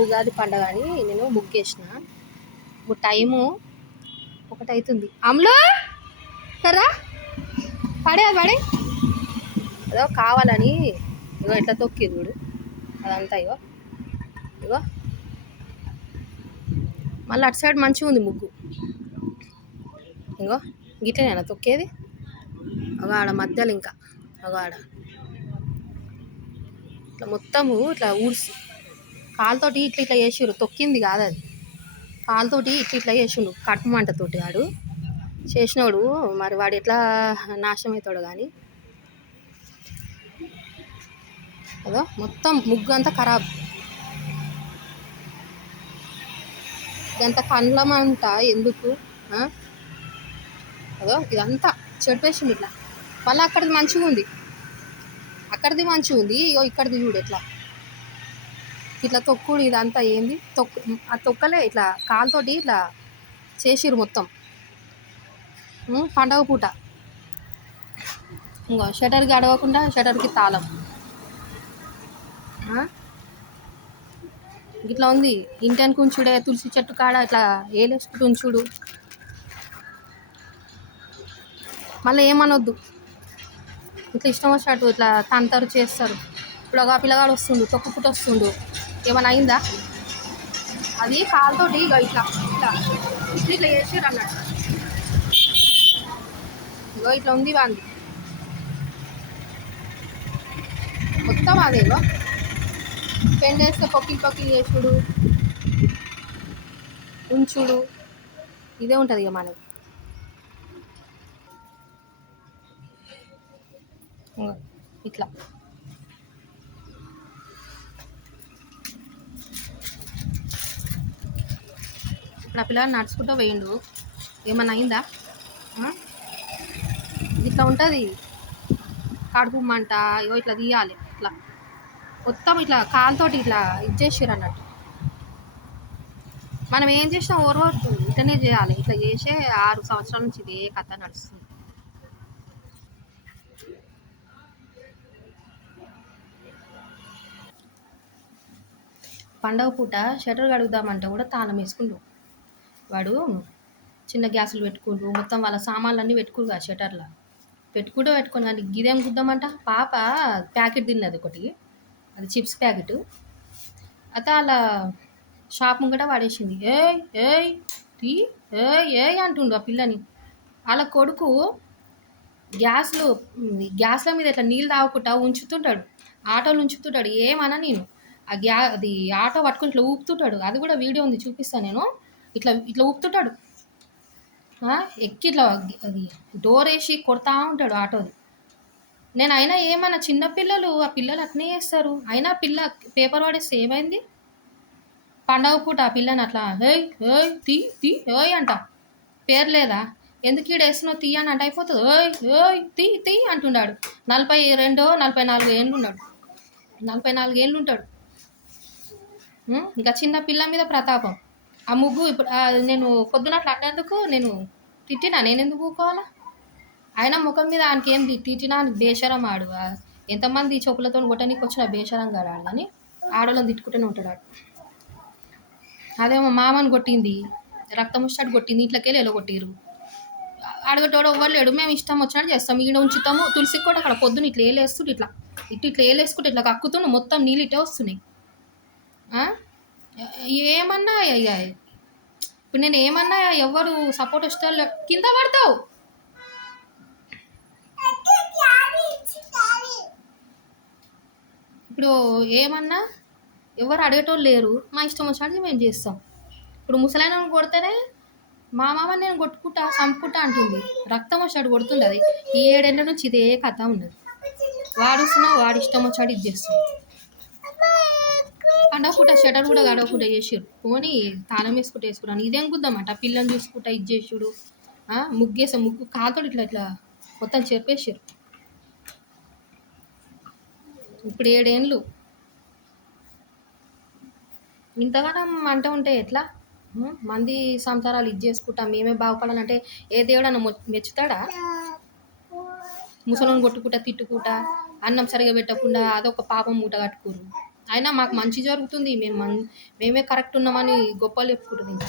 ఉగాది పండగ అని నేను ముగ్గేసిన. ఇప్పుడు టైము 1 అవుతుంది. అమ్ములు సరా పడే అదో కావాలని ఇగో ఎట్లా తొక్కింది చూడు అదంతా. ఇగో ఇగో మళ్ళీ అటు సైడ్ మంచిగా ఉంది ముగ్గు. ఇగో గిట్లనేనా తొక్కేది? ఒక ఆడ మధ్యలో ఇంకా ఒక ఆడ ఇట్లా మొత్తము ఇట్లా ఊడ్చి కాలుతోటి ఇట్లా ఇట్లా చేసిర్రు. తొక్కింది కాదు అది, కాలుతోటి ఇట్లా ఇట్లా చేసిండు కట్టు మంటతోటి. వాడు చేసినోడు మరి వాడు ఎట్లా నాశనం అవుతాడు కానీ. అదో మొత్తం ముగ్గు అంతా ఖరాబ్. ఇదంతా కండ్ల మంట ఎందుకు? అదో ఇదంతా చెడిపేసింది ఇట్లా. మళ్ళీ అక్కడిది మంచిగా ఉంది, అక్కడిది మంచిగా ఉంది. ఇగో ఇక్కడిది చూడు ఎట్లా ఇట్లా తొక్కుడు. ఇదంతా ఏంది ఆ తొక్కలే ఇట్లా కాలుతోటి ఇట్లా చేసిర్రు మొత్తం పండగ పూట. ఇంకో షటర్కి అడవకుండా షటర్కి తాళం. ఇట్లా ఉంది. ఇంటెన్ కుంచుడే తులసి చెట్టు కాడ ఇట్లా ఏలేసుకుంటూ ఉంచుడు. మళ్ళీ ఏమనొద్దు, ఇట్లా ఇష్టం వచ్చినట్టు ఇట్లా తంతరు చేస్తారు. ఇప్పుడు ఒక పిల్లగాడు వస్తుండు, తొక్కుకుంటూ వస్తుండు. ఏమైనా అయిందా? అది కాలుతోటి ఇట్లా ఇట్లా ఇట్లా చేసారు అన్నట్టు. ఇగో ఇట్లా ఉంది వాంది మొత్తం. అదేగో పెండేస్తే పొక్కిలు చేసుడు ఉంచుడు ఇదే ఉంటుంది ఇక మనకి. ఇట్లా ఇప్పుడు ఆ పిల్లలు నడుచుకుంటూ పోయిండు. ఏమన్నా అయిందా? ఇట్లా ఉంటుంది కడుపు మంట. ఇగో ఇట్లా తీయాలి ఇట్లా మొత్తం ఇట్లా కాలుతోటి ఇట్లా ఇచ్చేసారు అన్నట్టు. మనం ఏం చేసినా ఓర్వద్దు, ఇట్లనే చేయాలి. ఇట్లా చేసే 6 సంవత్సరాల నుంచి ఇదే కథ నడుస్తుంది. పండగ పూట షటర్ కడుగుదామంటే కూడా తాళం వేసుకుండు. వాడు చిన్న గ్యాసులు పెట్టుకుంటూ మొత్తం వాళ్ళ సామాన్లన్నీ పెట్టుకురు కదా షటర్లో. పెట్టుకొని కానీ గిదేం గుద్దామంట. పాప ప్యాకెట్ తిన్నది ఒకటి, అది చిప్స్ ప్యాకెట్. అయితే అలా షాప్ ముంగట పడేసింది. ఏయ్ ఏయ్ తీ ఏయ్ అంటుండు ఆ పిల్లని. వాళ్ళ కొడుకు గ్యాస్ల మీద ఇట్లా నీళ్ళు తాగకుండా ఉంచుతుంటాడు, ఆటోలు ఉంచుతుంటాడు. ఏమన్నా నేను అది ఆటో పట్టుకుని ఇట్లా ఊపుతుంటాడు. అది కూడా వీడియో ఉంది, చూపిస్తాను నేను. ఇట్లా ఇట్లా ఊపుతుంటాడు. ఎక్కి ఇట్లా అది డోర్ వేసి కొడతా ఉంటాడు ఆటోది. నేను అయినా ఏమన్నా చిన్నపిల్లలు, ఆ పిల్లలు అట్నే చేస్తారు. అయినా పిల్ల పేపర్ పడేస్తే ఏమైంది? పండగ పూట ఆ పిల్లని అట్లా ఏయ్ ఏయ్ తీ ఏయ్ అంట. పేరు లేదా? ఎందుకు ఈడ వేస్తున్నావు తీ అని అంటే అయిపోతుంది. ఏయ్ ఏయ్ తీ అంటున్నాడు. 42 44 ఏళ్ళు ఉన్నాడు, 44 ఏళ్ళు ఉంటాడు. ఇంకా చిన్న పిల్ల మీద ప్రతాపం. ఆ ముగ్గు ఇప్పుడు నేను పొద్దున అట్లా అన్నందుకు నేను తిట్టినా. నేను ఎందుకు ఊకోవాలా? ఆయన ముఖం మీద ఆయనకి ఏం తిట్టినా బేషరం ఆడు. ఎంతమంది చెప్పులతో కొట్టడానికి వచ్చిన బేషరంగా ఆడు కానీ ఆడోళ్ళని తిట్టుకుంటూనే ఉంటాడు ఆడు. అదేమో మామని కొట్టింది, రక్తం వచ్చాడు కొట్టింది, ఇంట్లోకెళ్ళి ఎలా కొట్టిరు. అడగటోడు ఎవ్వలేడు. మేము ఇష్టం వచ్చినట్టు చేస్తాం. ఈడ ఉంచుతాము. తులసి కూడా అక్కడ పొద్దున ఇట్లా ఏలేస్తుంటే ఇట్లా ఏలేసుకుంటే ఇట్లా కక్కుతుండే మొత్తం నీళ్ళు ఇట్టే వస్తున్నాయి. ఏమన్నా అయ్యాయి. ఇప్పుడు నేను ఏమన్నా ఎవరు సపోర్ట్ వస్తే కింద పడతావు. ఇప్పుడు ఏమన్నా ఎవరు అడిగేటోళ్ళు లేరు. మా ఇష్టం వచ్చినట్టు మేము చేస్తాం. ఇప్పుడు ముసలైన కొడితేనే మా మామ నేను కొట్టుకుంటా చంపుకుంటా అంటుంది. రక్తం వచ్చాడు కొడుతుంది. అది ఈ 7 ఏళ్ళ నుంచి ఇదే కథ ఉన్నది. వాడుస్తున్నా వాడి ఇష్టం వచ్చాడు ఇది చేస్తాం. పండగ పూట షటర్ కూడా గడవకుండా చేసారు. పోనీ తాళం వేసుకున్నాను. ఇదేం గుద్దామంట పిల్లని చూసుకుంటా ఇది చేసుడు. ముగ్గు కాతోడు ఇట్లా ఇట్లా మొత్తం చెప్పేసారు. ఇప్పుడు 7 ఏళ్ళు ఇంతగానం అంట ఉంటే ఎట్లా? మంది సంసారాలు ఇది చేసుకుంటాం మేమే బాగుపడాలంటే ఏ దేవుడు అన్న మెచ్చుతాడా? ముసలోని కొట్టుకుంటా తిట్టుకుంటా అన్నం సరిగా పెట్టకుండా అదొక పాపం మూట కట్టుకోరు. అయినా మాకు మంచి జరుగుతుంది. మేమే కరెక్ట్ ఉన్నామని గొప్పలు చెప్పుకుంటారు ఇంకా.